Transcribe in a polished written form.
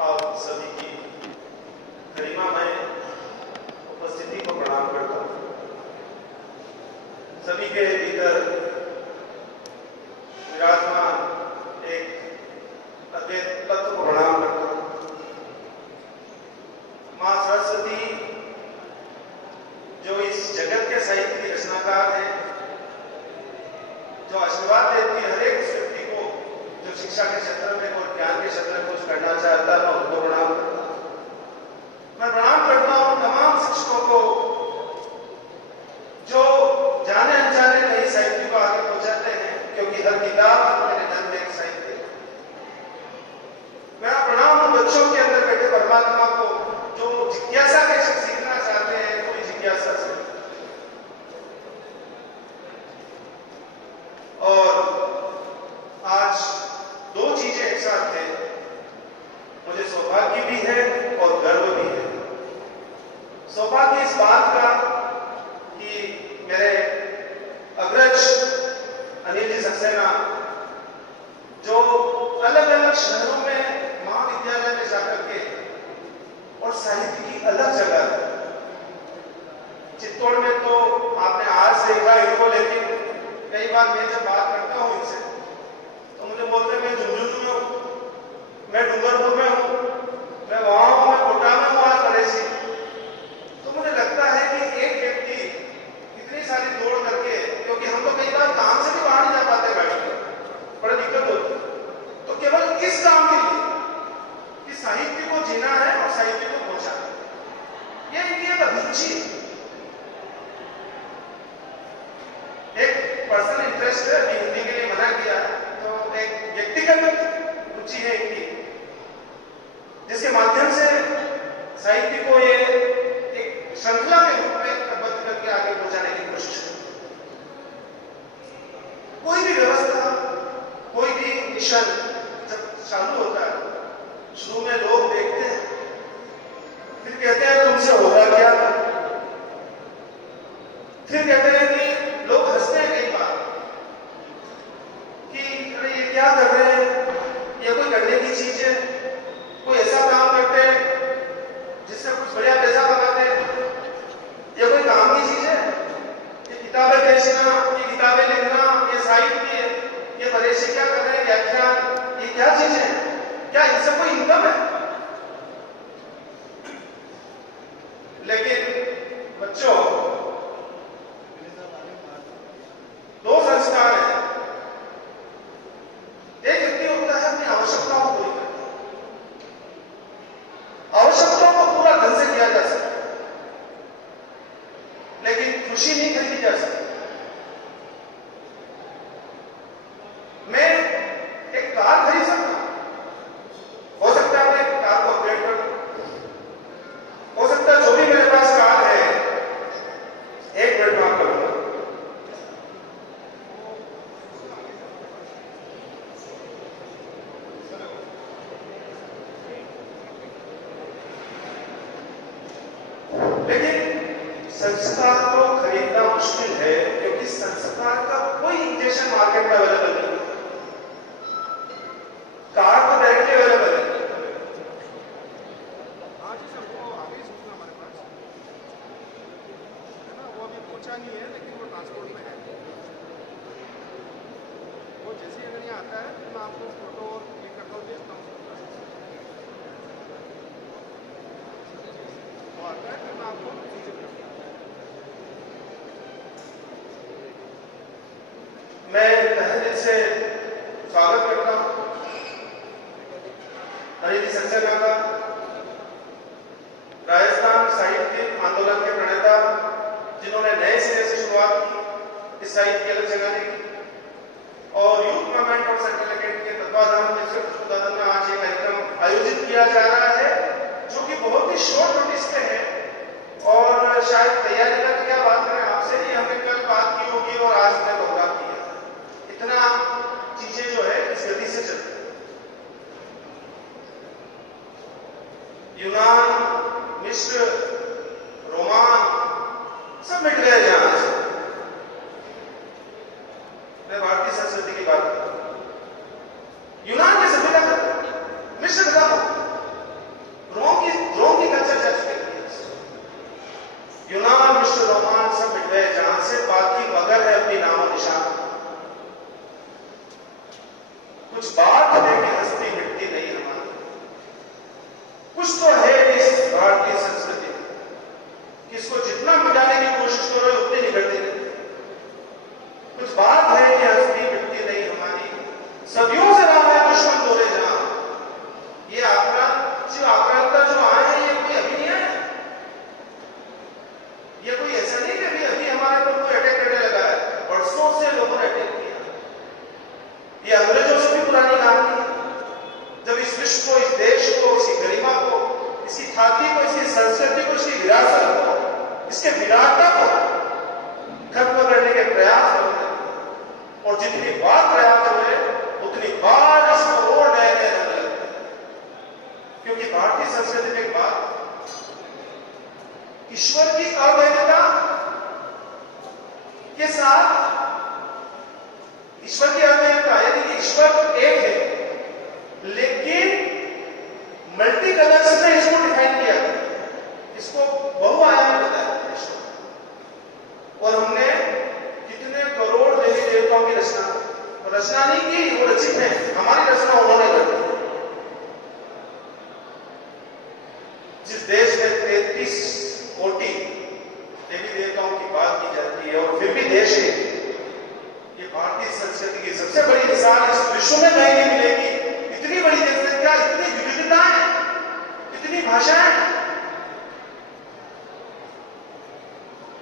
आप सभी की गरिमामय उपस्थिति को प्रणाम करता हूँ। सभी के भीतर विराजमान एक अद्वैत तत्व को प्रणाम करता हूँ। माँ सरस्वती जो इस जगत के साहित्य की रचनाकार है, जो आशीर्वाद देती है हर एक व्यक्ति को जो शिक्षा के क्षेत्र में और ज्ञान के क्षेत्र में कुछ करना चाहता है, मैं उनको प्रणाम करता हूँ। मैं प्रणाम करता हूँ तमाम शिक्षकों को जो जाने अनजाने नई साहित्य को आगे पहुंचाते हैं, क्योंकि हर किताब मेरे जन्म एक साहित्य है। मेरा प्रणाम उन बच्चों के अंदर बैठे परमात्मा को जो जिज्ञासा के सीखना चाहते हैं, पूरी जिज्ञासा से। और आज दो चीजें एक साथ है, मुझे सौभाग्य भी है और गर्व भी है। सौभाग्य इस बात का कि मेरे अग्रज अनिल जी सक्सेना जो अलग अलग शहरों में महाविद्यालय में जाकर के और साहित्य की अलग जगह है। चित्तौड़ में तो आपने आज देखा इनको, लेकिन कई बार मैं जब बात करता हूं इनसे तो मुझे बोलते हैं मैं झुंझुनू में हूं, मैं डूंगरपुर में हूं, मैं वहां हूं, मैं कोटा में हूं, आज परेशी। तो मुझे लगता है कि एक व्यक्ति इतनी सारी दौड़ करके, क्योंकि हम तो कई बार काम से भी बाहर नहीं जा पाते गाड़ी में, बड़ी दिक्कत होती है, तो केवल इस काम के लिए कि साहित्य को जीना है और साहित्य को पहुंचाना है, यह इनकी एक अभिरुचि है, एक पर्सनल इंटरेस्ट है। हिंदी के लिए मना किया तो एक व्यक्तिगत रुचि है इनकी, जिसके माध्यम से साहित्य को ये एक श्रृंखला के रूप में क्रमबद्ध करके आगे पहुंचाने की कोशिश है। कोई भी व्यवस्था, कोई भी मिशन जब चालू होता है, शुरू में लोग देखते हैं, फिर कहते हैं तुमसे होगा क्या, फिर कहते हैं कि लोग हंसते हैं कई बार कि अरे ये क्या कर रहे हैं, ये कोई करने की चीज है, कोई ऐसा काम करते हैं जिससे कुछ बढ़िया पैसा कमाते हैं, ये कोई काम की चीज है, ये किताबें बेचना, ये किताबें लिखना, ये साहित्य, ये परेशी क्या कर रहे हैं, व्याख्यान, ये क्या चीज है, क्या इनसे कोई इनकम है? लेकिन बच्चों, दो संस्कार है। एक व्यक्ति होता है अपनी आवश्यकताओं को पूरी करना, आवश्यकताओं को पूरा ढंग से किया जा सकता है, लेकिन खुशी नहीं खरीदी जा सकती। मैं एक कार खरीद सकता हूं, हो सकता है मैं कार को अपग्रेड कर दूं, हो सकता है जो भी मेरे पास कार है एक मिनट में आप करूंगा। लेकिन संस्कार को खरीदना मुश्किल है, क्योंकि संस्कार का कोई इंजेक्शन मार्केट में अवेलेबल नहीं है। कार तो डायरेक्टली अवेलेबल है। हाँ जी सर, वो आगे ही सूचना हमारे पास है ना, वो अभी पहुंचा नहीं है, लेकिन वो ट्रांसपोर्ट में है। वो जैसे ही अगर यहाँ आता है तो मैं आपको फोटो क्लिक करता हूँ, भेजता हूँ। वो आता है फिर मैं आपको सूचित करता हूँ। मैं तहे दिल से स्वागत करता हूं अनिल जी सक्सेना का, राजस्थान साहित्य आंदोलन के प्रणेता, जिन्होंने नए सिरे से शुरुआत की इस साहित्य की अलग जगाने की, और यूथ मूवमेंट और सेंट्रल अकेडमी के तत्वाधान में आज ये कार्यक्रम आयोजित किया जा रहा है, जो कि बहुत ही शॉर्ट नोटिस पे है। और शायद तैयारी का क्या बात करें, आपसे ही हमने कल बात की होगी और आज हमने प्रोग्राम किया। इतना चीजें जो है इस गति से चलती है। यूनान, मिस्र, रोमान सब मिट गए जहां से। मैं भारतीय संस्कृति की बात कर रहा हूं। यूनान की सभ्यता खत्म, मिस्र खत्म हो, बात है कि हस्ती मिटती नहीं हमारी। कुछ तो है इस भारतीय संस्कृति में कि इसको जितना मिटाने की कोशिश करो उतनी निकलती नहीं। कुछ बात है कि हस्ती मिटती नहीं हमारी, सदियों से रहा है दुश्मन बोले जहां। ये आक्रांता जो आए हैं ये कोई अभी नहीं आए। ये कोई ऐसा नहीं कि अभी हमारे पर कोई अटैक करने लगा है, वर्षों से लोगों ने अटैक किया। ये अंग्रेजों से भी पुरानी कहानी है, जब इस विश्व को, इस देश को, इसकी गरिमा को, इसकी ख्याति को, इसकी संस्कृति को, इसकी विरासत को, इसके विराटता को खत्म करने के प्रयास होते हैं। और जितनी बार प्रयास हुए उतनी बार इसको और नए नए रंग लगते हैं। क्योंकि भारतीय संस्कृति में एक बात, ईश्वर की अवैधता के साथ, ईश्वर की अवैधता यानी कि ईश्वर एक है लेकिन मल्टी कलर्स ने इसको डिफाइन किया, इसको बहुआयामी बताया ईश्वर। और हमने कितने करोड़ देवी देवताओं की रचना नहीं की, वो रचित है, हमारी रचना उन्होंने कर दी। जिस देश में 33 कोटि देवी देवताओं की बात की जाती है और फिर भी देश है, ये भारतीय संस्कृति की सबसे बड़ी मिसाल इस विश्व में कहीं नहीं मिलेगी। इतनी बड़ी जनसंख्या, इतनी विविधताएं, इतनी भाषाएं,